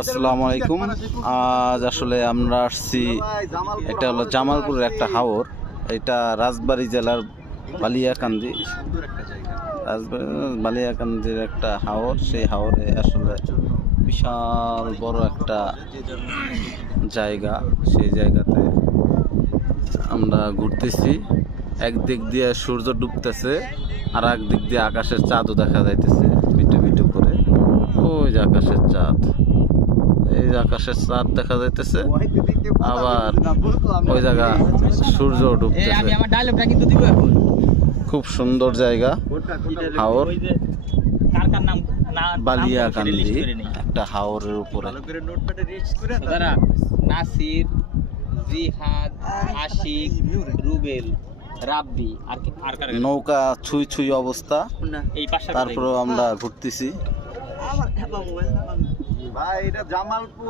আসসালামু আলাইকুম। আজ আসলে আমরা আসছি এটা হলো জামালপুরের একটা হাওর। এটা রাজবাড়ি জেলার বালিয়াকান্দি। রাজবাড়ী বালিয়াকান্দির একটা হাওর। সেই হাওরে আসলে বিশাল বড় একটা জায়গা। সেই জায়গাতে আমরা ঘুরতেছি। একদিক দিয়ে সূর্য ডুবতেছে আর একদিক দিয়ে আকাশের চাঁদও দেখা যাইতেছে মিটু মিটু করে ওই যে আকাশের চাঁদ। এই যে আকাশের চাঁদ দেখা যাইতেছে। আবার ওই জায়গা সূর্য আমি ডুবতেছে আমার ডায়লগটা কিন্তু দিব এখন। খুব সুন্দর জায়গা। হাওর। ওই যে কার কার নাম? না বালিয়াকান্দি। একটা হাওরের উপরে। নাসির জিহাদ আশিক রুবেল রাব্বি। আর নৌকা ছুঁই ছুঁই অবস্থা। এই পাশে তারপরেও আমরা ঘুরতেছি। ভাই এটা জামালপুর।